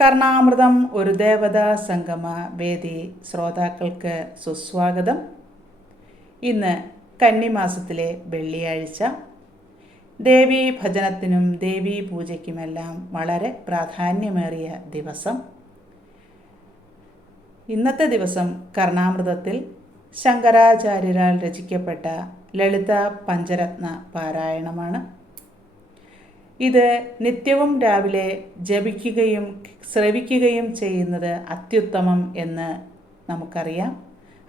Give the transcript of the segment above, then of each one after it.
കർണാമൃതം ഒരു ദേവതാ സംഗമ വേദി ശ്രോതാക്കൾക്ക് സുസ്വാഗതം. ഇന്ന് കന്നിമാസത്തിലെ വെള്ളിയാഴ്ച. ദേവീ ഭജനത്തിനും ദേവീ പൂജയ്ക്കുമെല്ലാം വളരെ പ്രാധാന്യമേറിയ ദിവസം. ഇന്നത്തെ ദിവസം കർണാമൃതത്തിൽ ശങ്കരാചാര്യരാൽ രചിക്കപ്പെട്ട ലളിത പഞ്ചരത്ന പാരായണമാണ്. ഇത് നിത്യവും രാവിലെ ജപിക്കുകയും ശ്രവിക്കുകയും ചെയ്യുന്നത് അത്യുത്തമം എന്ന് നമുക്കറിയാം.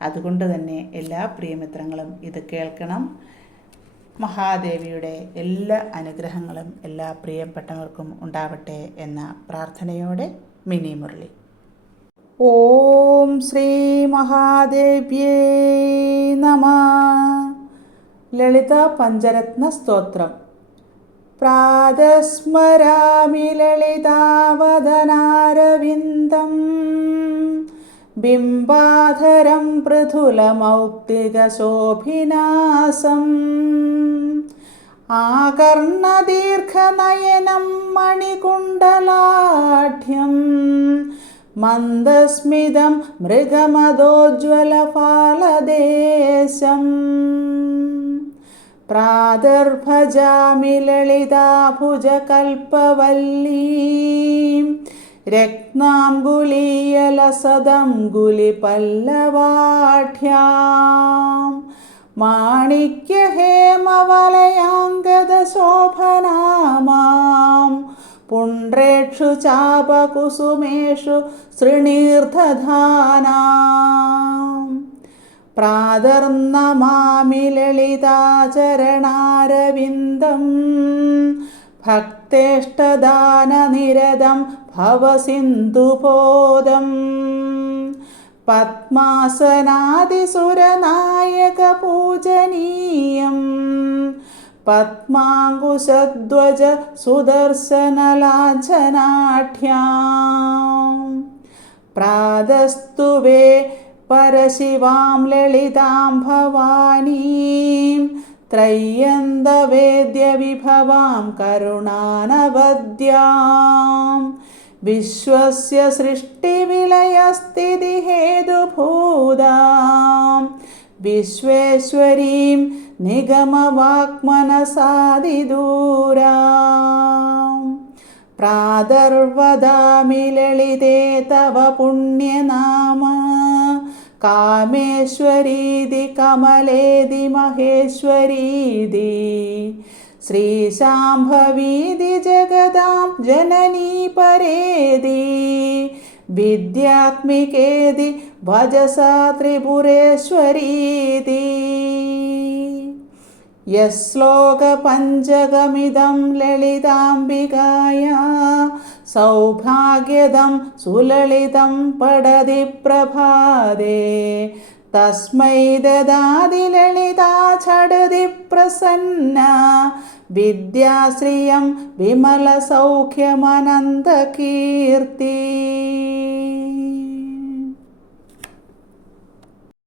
അതുകൊണ്ട് തന്നെ എല്ലാ പ്രിയമിത്രങ്ങളും ഇത് കേൾക്കണം. മഹാദേവിയുടെ എല്ലാ അനുഗ്രഹങ്ങളും എല്ലാ പ്രിയപ്പെട്ടവർക്കും ഉണ്ടാവട്ടെ എന്ന പ്രാർത്ഥനയോടെ മിനി മുരളി. ഓം ശ്രീ മഹാദേവ്യേ നമ. ലളിത പഞ്ചരത്ന സ്തോത്രം. പ്രാതസ്മരാമി ലളിതാവദനാരവിന്ദം ബിംബാധരം പൃഥുലമൗക്തികശോഭിനാസം. ആകർണദീർഘനയനം മണികുണ്ടലാഢ്യം മന്ദസ്മിതം മൃഗമദോജ്വലപാലദേശം പ്രാതർഭജാമി ലളിതാഭുജകൽപ്പവല്ലീം രത്നാംഗുലീയലസദംഗുലിപല്ലവാഠ്യാം മാണിക്യഹേമവലയാംഗദശോഭനാമാം. പുണ്ട്രേക്ഷു ചാപകുസുമേഷു സൃണീർധധാനാം പ്രാതർന്നമാമി ലളിതാചരണാരവിന്ദം ഭക്തേഷ്ടദാനനിരതം ഭവസിന്ധുബോധം. പത്മാസനാദിസുരനായകപൂജനീയം പത്മാങ്കുശധ്വജ സുദർശനലാഞ്ഛനാഠ്യാം പ്രാതസ്തുവേ പരശിവാം ലളിതാം ഭവാനീം ത്രയ്യന്തവേദ്യവിഭവാം കരുണാനവദ്യാം. വിശ്വസ്യ സൃഷ്ടിവിലയസ്ഥിതിഹേതുഭൂതാം. വിശ്വേശ്വരീം നിഗമവാക്മനസാദിദൂരാം. പ്രാതർവദാമി ലളിതേ തവ പുണ്യനാമ കാമേശ്വരീതി കമലേതി മഹേശ്വരീതി. ശ്രീശാംഭവീതി ജഗതാം ജനനീ പരേതി. വിദ്യാത്മികേതി ഭജസ ത്രിപുരേശ്വരീതി. യശ്ലോകപഞ്ചകമിതം ലളിതാംബികായ സൗഭാഗ്യദം സുലളിതം പടതി പ്രഭാതേ. തസ്മൈ ദദാതി ലളിതാ ചടതി പ്രസന്ന വിദ്യാശ്രിയം വിമലസൗഖ്യമനന്തകീർത്തി.